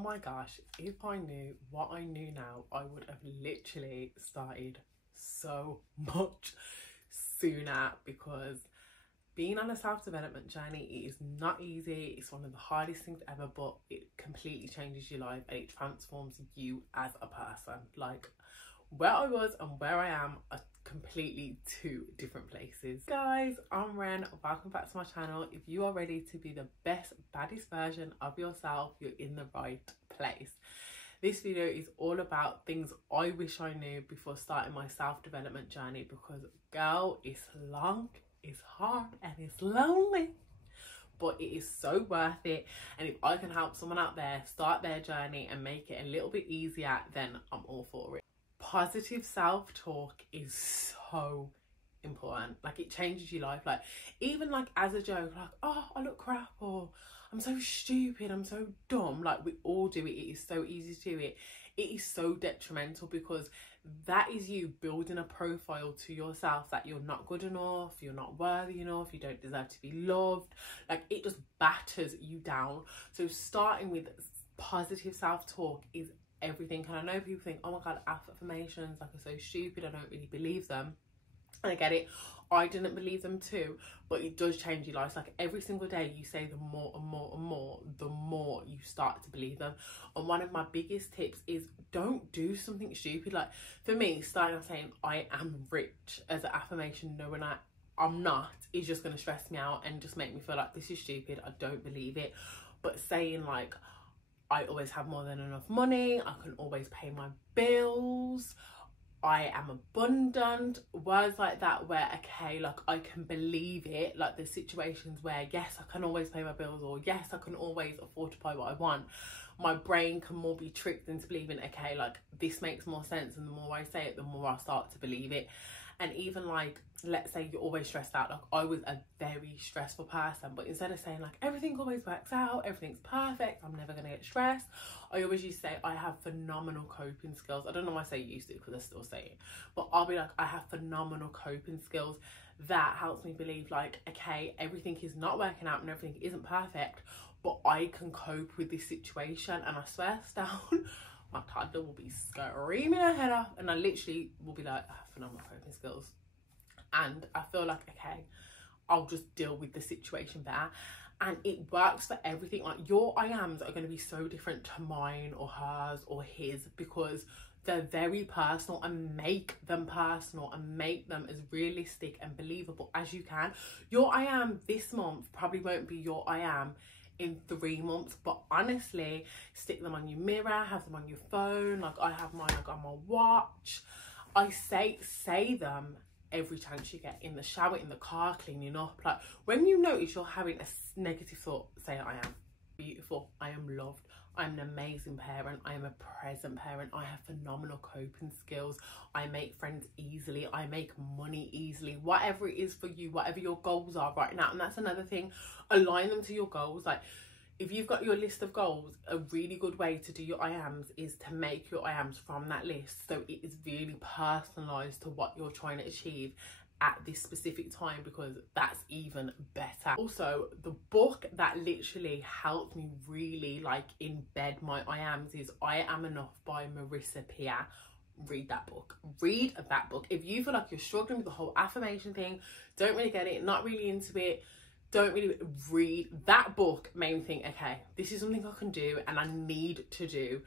Oh my gosh, if I knew what I knew now, I would have literally started so much sooner, because being on a self-development journey, it is not easy. It's one of the hardest things ever, but it completely changes your life and it transforms you as a person. Like, where I was and where I am are completely two different places. Guys, I'm Ren. Welcome back to my channel. If you are ready to be the best, baddest version of yourself, you're in the right place. This video is all about things I wish I knew before starting my self-development journey, because girl, it's long, it's hard, and it's lonely, but it is so worth it. And if I can help someone out there start their journey and make it a little bit easier, then I'm all for it. Positive self-talk is so important. Like, it changes your life. Like, even like as a joke, like, oh, I look crap, or I'm so stupid, I'm so dumb. Like, we all do it. It is so easy to do it. It is so detrimental, because that is you building a profile to yourself that you're not good enough, you're not worthy enough, you don't deserve to be loved. Like, it just batters you down. So starting with positive self-talk is everything. And I know people think, oh my god, affirmations, like, are so stupid, I don't really believe them. And I get it, I didn't believe them too, but it does change your life. Like, every single day you say them more and more and more, the more you start to believe them. And one of my biggest tips is, don't do something stupid. Like, for me, starting off saying I am rich as an affirmation, knowing I'm not, is just going to stress me out and just make me feel like this is stupid, I don't believe it. But saying like, I always have more than enough money, I can always pay my bills, I am abundant, words like that, where, okay, like, I can believe it. Like, there's situations where, yes, I can always pay my bills, or yes, I can always afford to buy what I want. My brain can more be tricked into believing, okay, like, this makes more sense, and the more I say it, the more I start to believe it. And even like, let's say you're always stressed out. Like, I was a very stressful person, but instead of saying like, everything always works out, everything's perfect, I'm never gonna get stressed, I always used to say, I have phenomenal coping skills. I don't know why I say used to, because I still say it, but I'll be like, I have phenomenal coping skills. That helps me believe, like, okay, everything is not working out and everything isn't perfect, but I can cope with this situation. And I swear down, my toddler will be screaming her head off, and I literally will be like, I have phenomenal coping skills. And I feel like, okay, I'll just deal with the situation better. And it works for everything. Like, your I ams are going to be so different to mine or hers or his, because they're very personal, and make them personal and make them as realistic and believable as you can. Your I am this month probably won't be your I am in 3 months, but honestly, stick them on your mirror, have them on your phone. Like, I have mine, I got my watch. I say them every chance you get, in the shower, in the car, cleaning up. Like, when you notice you're having a negative thought, say, I am beautiful, I am loved, I'm an amazing parent, I am a present parent, I have phenomenal coping skills, I make friends easily, I make money easily. Whatever it is for you, whatever your goals are right now. And that's another thing, align them to your goals. Like, if you've got your list of goals, a really good way to do your I ams is to make your I ams from that list, so it is really personalised to what you're trying to achieve at this specific time, because that's even better. Also, the book that literally helped me really like embed my I ams is I Am Enough by Marissa Peer. Read that book. Read that book. If you feel like you're struggling with the whole affirmation thing, don't really get it, not really into it, don't really read that book, made me think, okay, this is something I can do and I need to do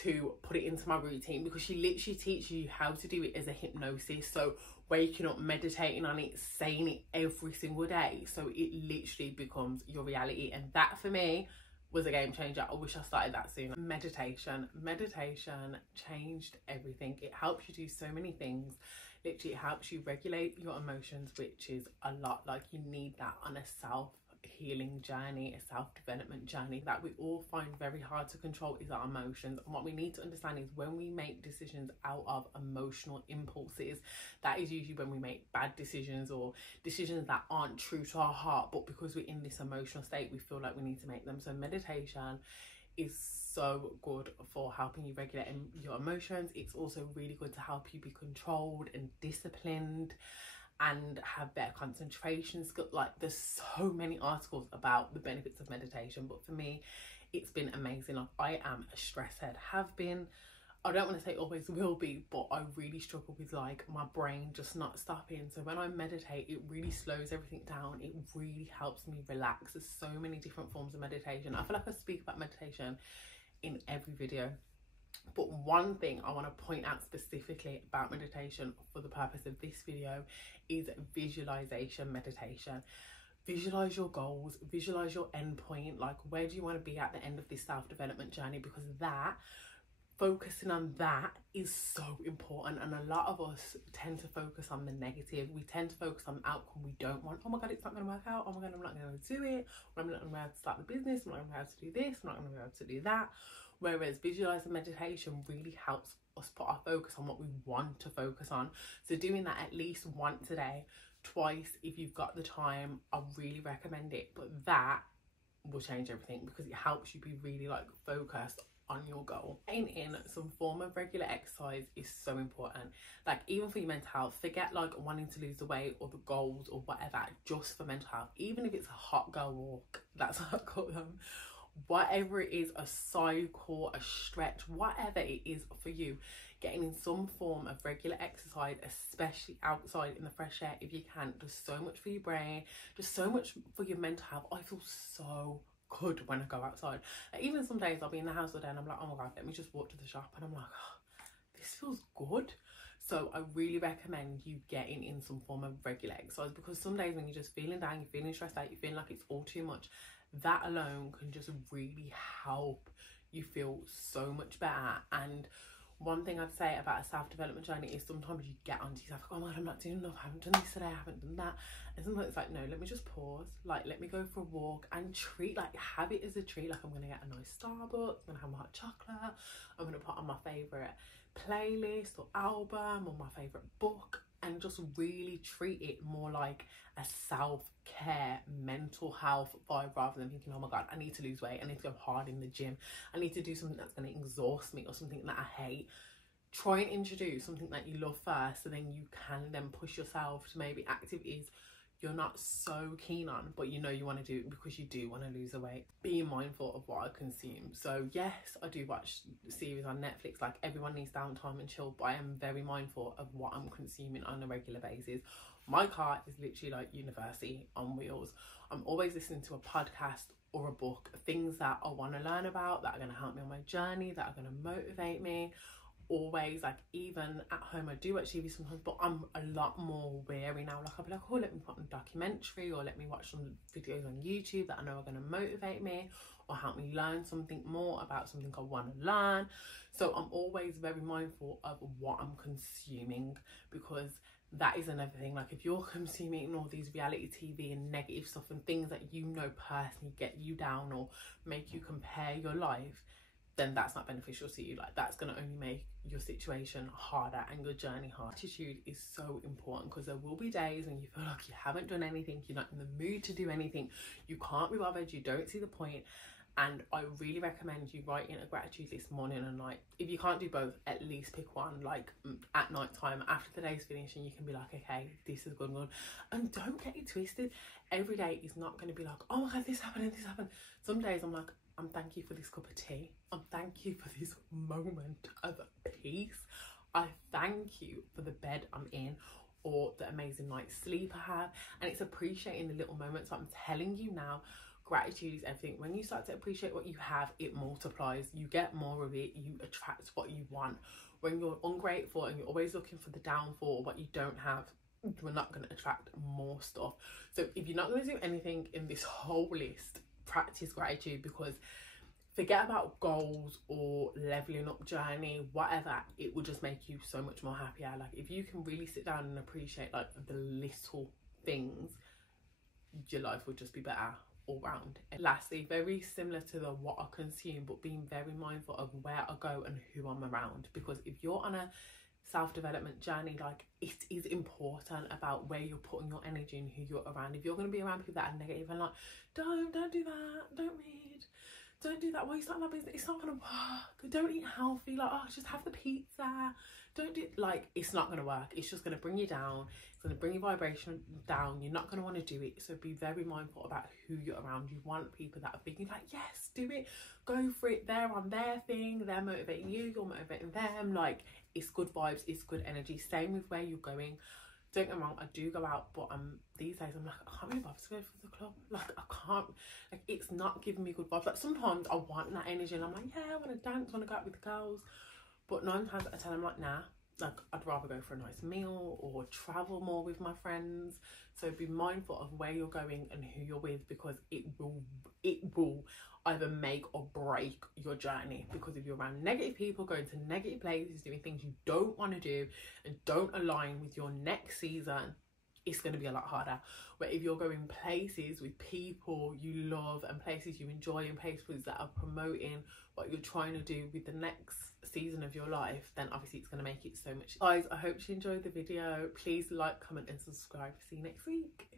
to put it into my routine, because she literally teaches you how to do it as a hypnosis. So waking up, meditating on it, saying it every single day, so it literally becomes your reality. And that for me was a game changer. I wish I started that sooner. Meditation changed everything. It helps you do so many things. Literally, it helps you regulate your emotions, which is a lot. Like, you need that on a self-healing journey, a self-development journey that we all find very hard to control, is our emotions. And what we need to understand is, when we make decisions out of emotional impulses, that is usually when we make bad decisions, or decisions that aren't true to our heart, but because we're in this emotional state, we feel like we need to make them. So meditation is so good for helping you regulate your emotions. It's also really good to help you be controlled and disciplined and have better concentration skills. Like, there's so many articles about the benefits of meditation, but for me, it's been amazing. Like, I am a stress head, have been, I don't want to say always will be, but I really struggle with like my brain just not stopping. So when I meditate, it really slows everything down. It really helps me relax. There's so many different forms of meditation. I feel like I speak about meditation in every video, but one thing I want to point out specifically about meditation for the purpose of this video is visualization meditation. Visualize your goals, visualize your end point, like where do you want to be at the end of this self-development journey, because that, focusing on that is so important. And a lot of us tend to focus on the negative. We tend to focus on the outcome we don't want. Oh my god, it's not going to work out. Oh my god, I'm not going to do it. I'm not going to be able to start the business. I'm not going to be able to do this. I'm not going to be able to do that. Whereas visualizing meditation really helps us put our focus on what we want to focus on. So doing that at least once a day, twice if you've got the time, I really recommend it. But that will change everything, because it helps you be really like focused on your goal. Getting in some form of regular exercise is so important, like even for your mental health. Forget like wanting to lose the weight or the goals or whatever, just for mental health. Even if it's a hot girl walk, that's what I call them, whatever it is, a cycle, a stretch, whatever it is for you, getting in some form of regular exercise, especially outside in the fresh air if you can, does so much for your brain, just so much for your mental health. I feel so good when I go outside. Like, even some days I'll be in the house all day and I'm like, oh my god, let me just walk to the shop, and I'm like, oh, this feels good. So I really recommend you getting in some form of regular exercise, because some days when you're just feeling down, you're feeling stressed out, you're feeling like it's all too much, that alone can just really help you feel so much better. And one thing I'd say about a self-development journey is sometimes you get onto yourself, oh my god, I'm not doing enough, I haven't done this today, I haven't done that. And sometimes it's like, no, let me just pause, like let me go for a walk and treat, like have it as a treat. Like I'm gonna get a nice Starbucks, I'm gonna have my hot chocolate, I'm gonna put on my favorite playlist or album or my favorite book, and just really treat it more like a self-care mental health vibe, rather than thinking, oh my god, I need to lose weight, I need to go hard in the gym, I need to do something that's going to exhaust me or something that I hate. Try and introduce something that you love first, so then you can then push yourself to maybe activities you're not so keen on, but you know you want to do it because you do want to lose the weight. Being mindful of what I consume. So yes, I do watch series on Netflix, like everyone needs downtime and chill, but I am very mindful of what I'm consuming on a regular basis. My car is literally like university on wheels. I'm always listening to a podcast or a book, things that I want to learn about, that are going to help me on my journey, that are going to motivate me. Always, like even at home I do watch TV sometimes, but I'm a lot more wary now. Like I'll be like, oh, let me put on a documentary, or let me watch some videos on YouTube that I know are going to motivate me or help me learn something more about something I want to learn. So I'm always very mindful of what I'm consuming, because that is another thing. Like if you're consuming all these reality TV and negative stuff and things that you know personally get you down or make you compare your life, then that's not beneficial to you. Like that's going to only make your situation harder and your journey harder. Attitude is so important, because there will be days when you feel like you haven't done anything, you're not in the mood to do anything, you can't be bothered, you don't see the point. And I really recommend you writing a gratitude list morning and night. If you can't do both, at least pick one, like at night time after the day's finished, and you can be like, okay, this is good and good. And don't get it twisted. Every day is not going to be like, oh my god, this happened and this happened. Some days I'm like, I'm thank you for this cup of tea. I'm thank you for this moment of peace. I thank you for the bed I'm in, or the amazing night's sleep I have. And it's appreciating the little moments. I'm telling you now, gratitude is everything. When you start to appreciate what you have, it multiplies. You get more of it. You attract what you want. When you're ungrateful and you're always looking for the downfall or what you don't have, you're not going to attract more stuff. So if you're not going to do anything in this whole list, practice gratitude, because forget about goals or leveling up journey, whatever, it will just make you so much more happier. Like if you can really sit down and appreciate like the little things, your life will just be better all round. And lastly, very similar to the what I consume, but being very mindful of where I go and who I'm around, because if you're on a self-development journey, like it is important about where you're putting your energy and who you're around. If you're going to be around people that are negative and like, don't do that, don't read, don't do that. Why are you starting that business? It's not gonna work. Don't eat healthy. Like, oh, just have the pizza. Don't do, like, it's not gonna work. It's just gonna bring you down. It's gonna bring your vibration down. You're not gonna want to do it. So be very mindful about who you're around. You want people that are thinking like, yes, do it, go for it. They're on their thing. They're motivating you. You're motivating them. Like, it's good vibes. It's good energy. Same with where you're going. Don't get me wrong, I do go out, but these days I'm like, I can't really bother to go to the club. Like, I can't, like, it's not giving me good vibes. Like, sometimes I want that energy and I'm like, yeah, I want to dance, I want to go out with the girls. But 9 times out of 10, I'm like, nah. Like, I'd rather go for a nice meal or travel more with my friends. So be mindful of where you're going and who you're with, because it will either make or break your journey. Because if you're around negative people, going to negative places, doing things you don't want to do and don't align with your next season, it's going to be a lot harder. But if you're going places with people you love and places you enjoy and places that are promoting what you're trying to do with the next season of your life, then obviously it's going to make it so much. Guys, I hope you enjoyed the video. Please like, comment and subscribe. See you next week.